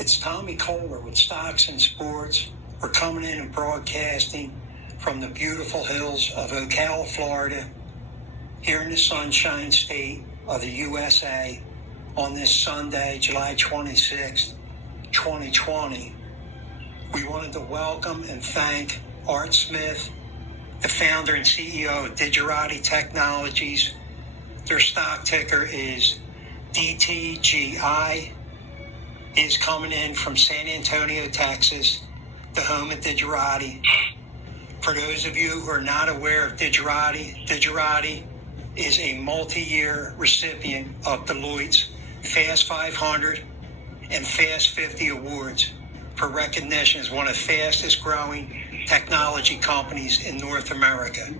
It's Tommy Kohler with Stocks and Sports. We're coming in and broadcasting from the beautiful hills of Ocala, Florida, here in the Sunshine State of the USA on this Sunday, July 26th, 2020. We wanted to welcome and thank Art Smith, the founder and CEO of Dtgi Technologies. Their stock ticker is Dtgi. Is coming in from San Antonio, Texas, the home of Dtgi. For those of you who are not aware of Dtgi, Dtgi is a multi-year recipient of Deloitte's Fast 500 and Fast 50 awards for recognition as one of the fastest growing technology companies in North America.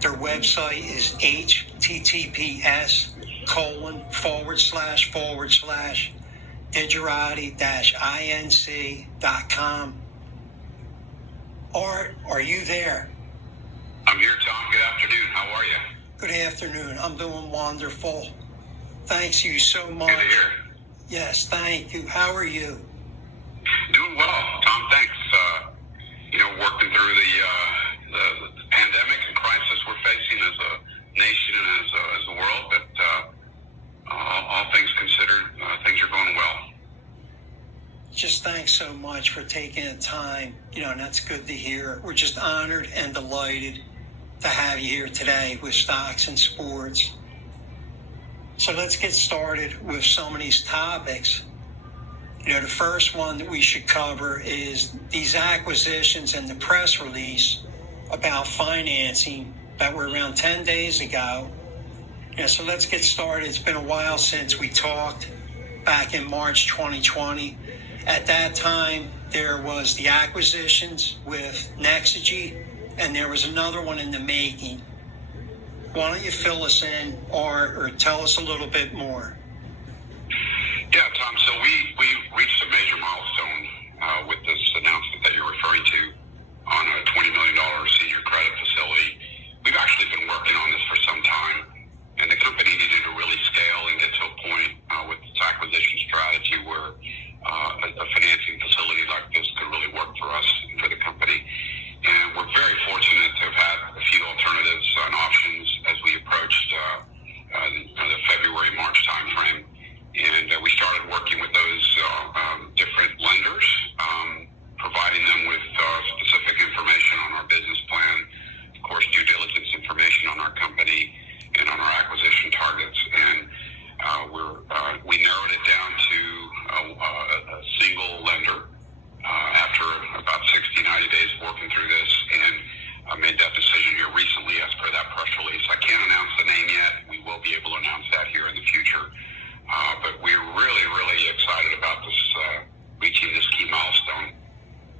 Their website is https://Dtgi-inc.com. Art, are you there? I'm here, Tom. Good afternoon. How are you? Good afternoon. I'm doing wonderful. Thanks you so much. Good to hear. Yes, thank you. How are you? Doing well, Tom. Thanks. Working through the pandemic and crisis we're facing as a nation and as a world, but all things considered, things are going well. Just thanks so much for taking the time, and that's good to hear. We're just honored and delighted to have you here today with Stocks and Sports. So let's get started with some of these topics. The first one that we should cover is these acquisitions and the press release about financing that were around 10 days ago. So let's get started. It's been a while since we talked back in March 2020. At that time, there was the acquisitions with Dtgi, and there was another one in the making. Why don't you fill us in or tell us a little bit more? Yeah, Tom, so we reached a major milestone with this announcement that you're referring to on a $20 million senior credit facility. We've actually been working on this for some time, and the company needed to really scale and get to a point with its acquisition strategy where a financing facility like this could really work for us and for the company. And we're very fortunate to have had a few alternatives and options as we approached the February-March timeframe. And we started working with those different lenders, providing them with specific information on our business plan, of course, due diligence information on our company and on our acquisition targets. And we narrowed it down to a single lender after about 60, 90 days working through this, and made that decision here recently as per that press release. I can't announce the name yet. We will be able to announce that here in the future. But we're really, really excited about this, reaching this key milestone.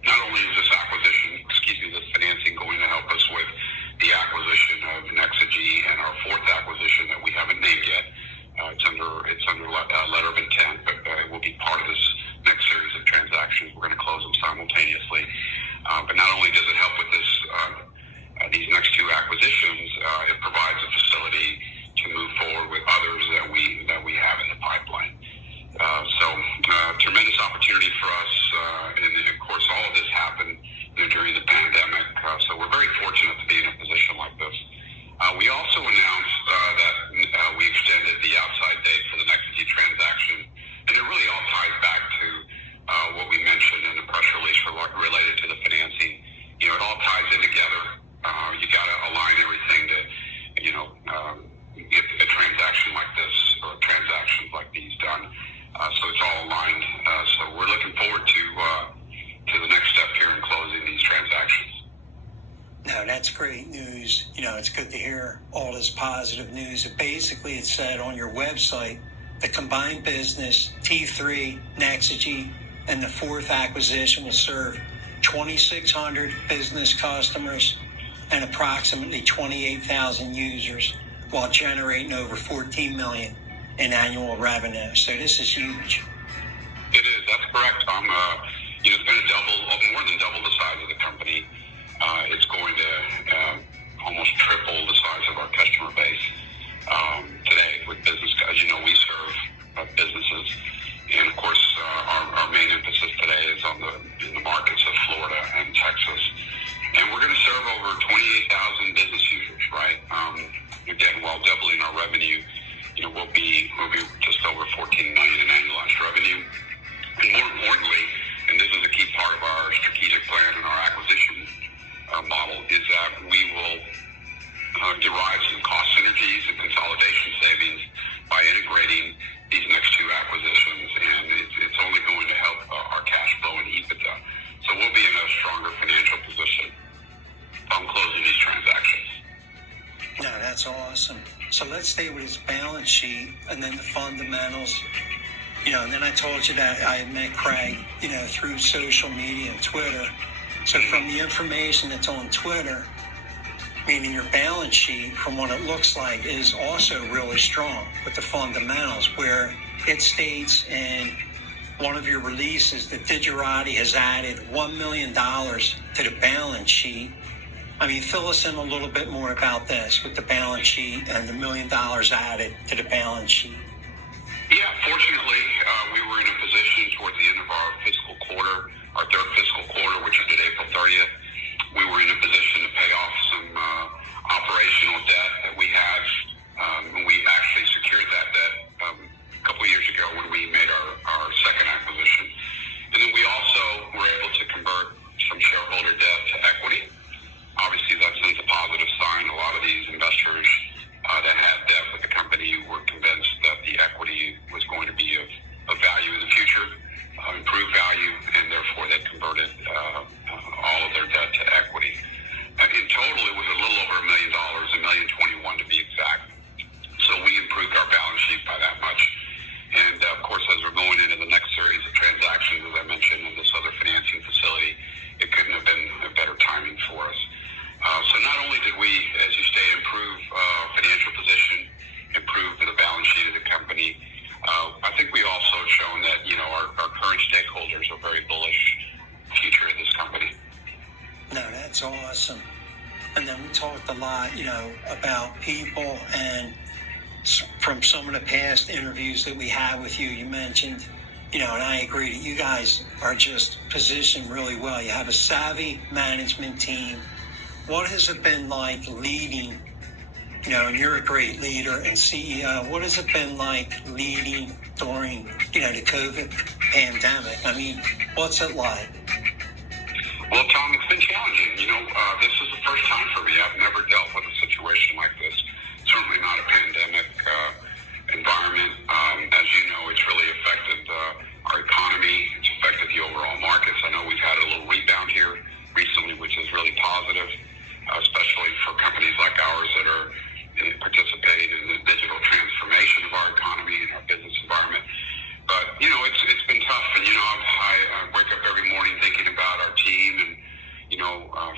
Not only is this this financing going to help us with the acquisition of Dtgi and our fourth acquisition that we haven't named yet. It's under letter of intent, but it will be part of this next series of transactions. We're going to close them simultaneously. But not only does it help with this, these next two acquisitions, it provides a facility to move forward with others that we have in the pipeline. Tremendous opportunity for us, and of course all of this happened during the pandemic. So we're very fortunate to be in a position like this. We also announced that we extended the outside date for the Dtgi transaction, and it really all ties back to what we mentioned in the press release related to the financing. It all ties in together. You got to align everything to, get a transaction like this or transactions like these done. So it's all aligned. So we're looking forward to the next step here in closing these transactions. No, that's great news. It's good to hear all this positive news. Basically, it said on your website, the combined business, T3, Dtgi, and the fourth acquisition will serve 2,600 business customers and approximately 28,000 users while generating over $14 million in annual revenue. So this is huge. It is. That's correct, Tom. It's going to more than double the size of the company. It's going to almost triple the size of our customer base today with business. As you know, we serve businesses, and of course, our main So let's stay with his balance sheet and then the fundamentals. And then I told you that I had met Craig, through social media and Twitter. So from the information that's on Twitter, meaning your balance sheet, from what it looks like, is also really strong with the fundamentals, where it states in one of your releases that Dtgi has added $1 million to the balance sheet. I mean, fill us in a little bit more about this with the balance sheet and the $1 million added to the balance sheet. Yeah, fortunately, we were in a position towards the end of our fiscal quarter, our third fiscal quarter, which ended April 30th. We were in a position to pay off some operational debt that we had. And we actually secured that debt a couple of years ago when we made our second acquisition. And then we also were able to convert some shareholder debt to equity. Obviously, that sends a positive sign. A lot of these investors that had debt with the company were convinced that the equity was going to be of value in the future, improved value, and therefore they converted all of their debt to equity. In total, it was a little over $1 million, $1,021,000 to be exact. So we improved our balance sheet by that much. And of course, as we're going into the next series of transactions, as I mentioned, in this other financing facility, it couldn't have been a better timing for us. So not only did we, as you say, improve financial position, improve the balance sheet of the company, I think we also have shown that, our current stakeholders are very bullish future of this company. No, that's awesome. And then we talked a lot, about people, and from some of the past interviews that we had with you, you mentioned, and I agree that you guys are just positioned really well. You have a savvy management team. What has it been like leading, and you're a great leader and CEO, what has it been like leading during, the COVID pandemic? I mean, what's it like? Well, Tom, it's been challenging. This is the first time for me. I've never dealt with a situation like this. Certainly not a pandemic environment. As you know, it's really affected our economy. It's affected the overall markets. I know we've had a little rebound here recently, which is really positive, especially for companies like ours that are participating in the digital transformation of our economy and our business environment. But, it's been tough. And, I wake up every morning thinking about our team and,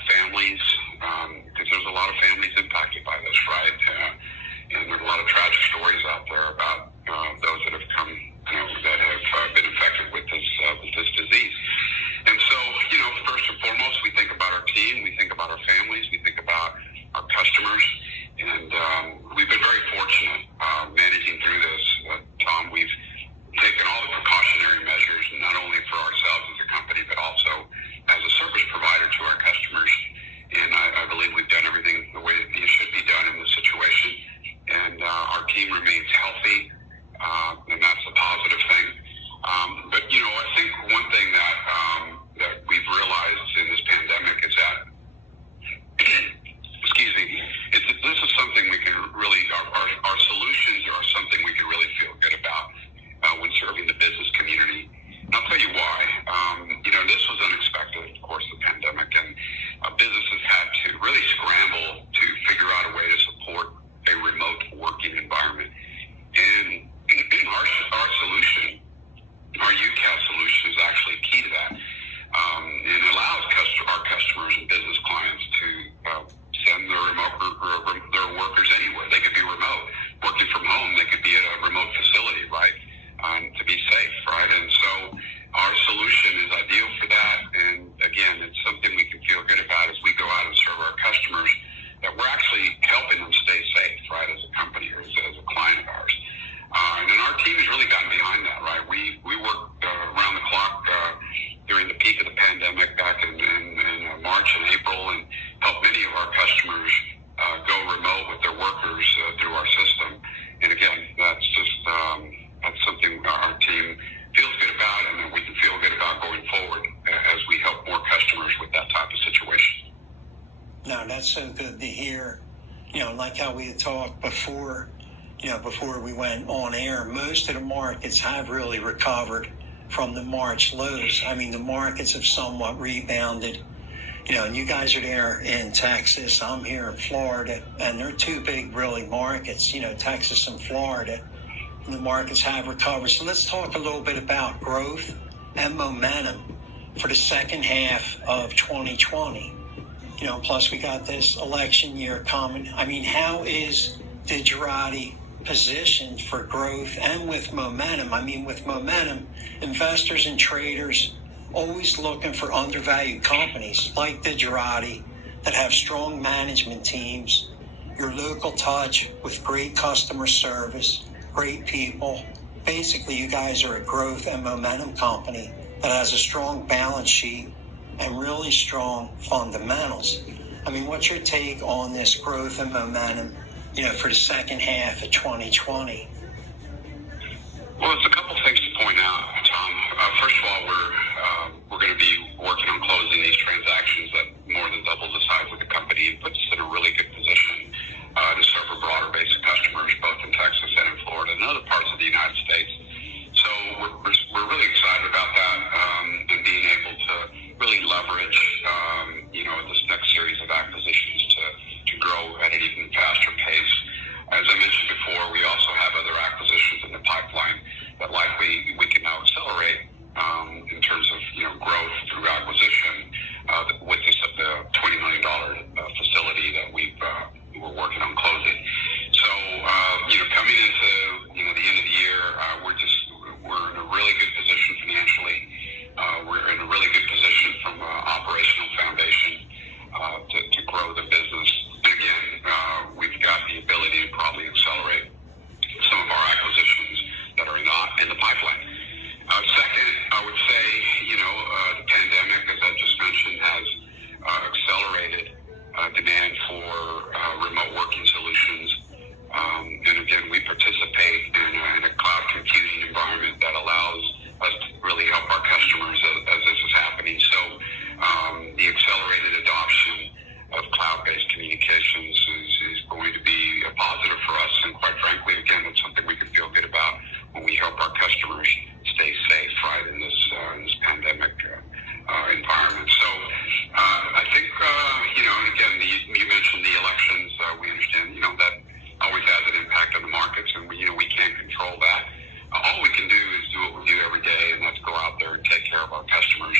families, because there's a lot of families impacted by this, right? And there's a lot of tragic stories out there about those that have come, that have been infected with this disease. And so, first and foremost, we think about our team, we think about our families, we think about our customers, and we've been very fortunate managing through this. Tom, we've taken all the precautionary measures, not only for ourselves as a company, but also as a service provider to our customers. And I believe we've done everything the way that it should be done in this situation. And our team remains healthy, and that's a positive thing. But, I think one thing that we've realized in this pandemic is that, excuse me, this is something we can really, our solutions are something we can really feel good about when serving the business community. And I'll tell you why. This was unexpected, of course, the pandemic, and businesses had to really scramble to figure out a way to support a remote working environment. And our solution, our UCaaS solution, is actually key to that. It allows our customers and business clients to send their workers anywhere. They could be remote, working from home. They could be at a remote facility, right? To be safe, right? And so our solution is ideal for that. And again, it's something we can feel good about as we go out and serve our customers, that we're actually helping them stay safe, right, as a company or as a client of ours. And then our team has really gotten behind that, right? We worked around the clock during the peak of the pandemic back in March and April, and helped many of our customers go remote with their workers through our system. And again, that's just that's something our team feels good about, and that we can feel good about going forward as we help more customers with that type of situation. No, that's so good to hear. Like how we had talked before, before we went on air, most of the markets have really recovered from the March lows. I mean, the markets have somewhat rebounded. And you guys are there in Texas. I'm here in Florida, and they're two big, really markets, Texas and Florida. And the markets have recovered. So let's talk a little bit about growth and momentum for the second half of 2020. Plus we got this election year coming. I mean, how is Dtgi positioned for growth and with momentum? I mean, with momentum, investors and traders always looking for undervalued companies like Dtgi that have strong management teams, your local touch with great customer service, great people. Basically, you guys are a growth and momentum company that has a strong balance sheet and really strong fundamentals. I mean, what's your take on this growth and momentum, for the second half of 2020? Well, it's a couple things to point out, Tom. First of all, we're going to be working on closing these transactions that more than double the size of the company and puts us in a really good position to serve a broader base of customers, both in Texas and in Florida and other parts of the United States. So we're really excited about that and being able to really leverage, this next series of acquisitions to grow at an even faster pace. As I mentioned before, we also have other acquisitions in the pipeline that likely we can now accelerate in terms of growth through acquisition with this $20 million facility that we're working on closing. So coming into the end of the year, we're in a really good position financially. We're in a really good position from an operational foundation to grow the business. And again, we've got the ability to probably accelerate some of our acquisitions that are in the pipeline. Second, I would say, the pandemic, as I just mentioned, has accelerated demand for remote working solutions. And again, we participate in a cloud computing environment that allows us to really help our customers as this is happening. So the accelerated adoption of cloud-based communications is going to be a positive for us. And quite frankly, again, it's something we can feel good about when we help our customers stay safe, right, in this pandemic environment. So I think, and again, you mentioned the elections. We understand, that always has an impact on the markets, and we can't control that. All we can do is do what we do every day, and that's go out there and take care of our customers.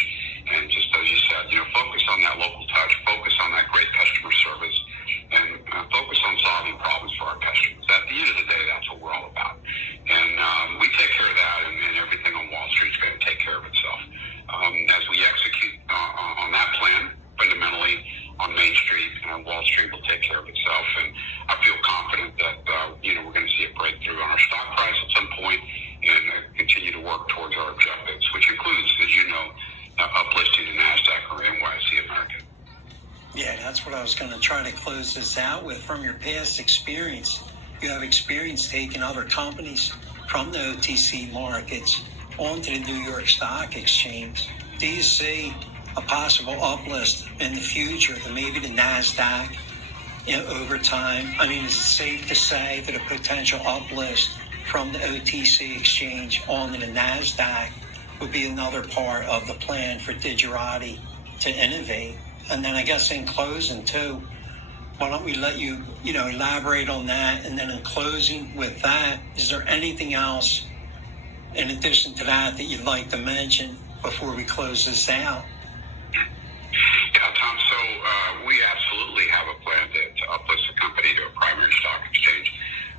And just as you said, focus on that local touch, focus on that great customer service, and focus on solving problems for our customers. At the end of the day, that's what we're all about. And we take care of that, and everything on Wall Street is going to take care of itself. As we execute on that plan, fundamentally on Main Street, Wall Street will take care of itself. And I feel confident that, we're going to see a breakthrough on our stock price at some point and continue to work towards our objectives, which includes, as you know, uplisting to NASDAQ or NYSE American. Yeah, that's what I was going to try to close this out with. From your past experience, you have experience taking other companies from the OTC markets onto the New York Stock Exchange. Do you see a possible uplist in the future to maybe the NASDAQ over time? I mean, is it safe to say that a potential uplist from the OTC exchange onto the NASDAQ would be another part of the plan for Dtgi to innovate? And then I guess in closing too, why don't we let you, elaborate on that? And then in closing with that, is there anything else in addition to that you'd like to mention before we close this out? Yeah, Tom, so we absolutely have a plan to uplist the company to a primary stock exchange,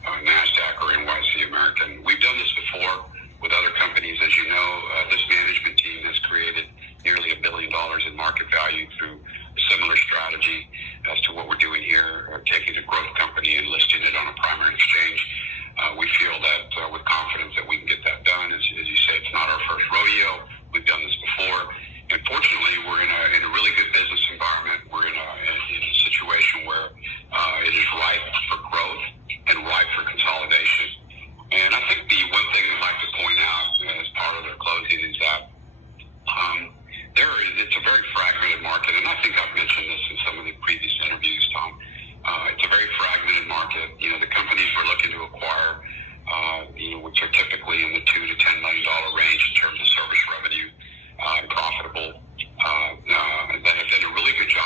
NASDAQ or NYSE American. We've done this before with other companies. As you know, this management team has created nearly $1 billion in market value through a similar strategy as to what we're doing here, taking a growth company and listing it on a primary exchange. We feel that with confidence that we can get that done. As you say, it's not our first rodeo. We've done this before. And fortunately, we're in a really good business environment. We're in a situation where it is ripe for growth and ripe for consolidation. And I think the one thing I'd like to point out as part of their closing is that it's a very fragmented market. And I think I've mentioned this in some of the previous interviews, Tom. It's a very fragmented market. The companies we're looking to acquire, which are typically in the $2 to $10 million range in terms of service revenue, profitable, that have done a really good job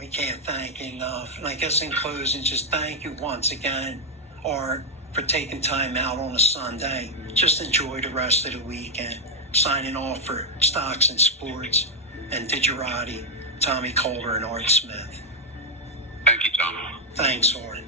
we can't thank you enough. And I guess in closing, just thank you once again, Art, for taking time out on a Sunday. Just enjoy the rest of the weekend. Signing off for Stocks and Sports and Dtgi, Tommy Kohler, and Art Smith. Thank you, Tom. Thanks, Art.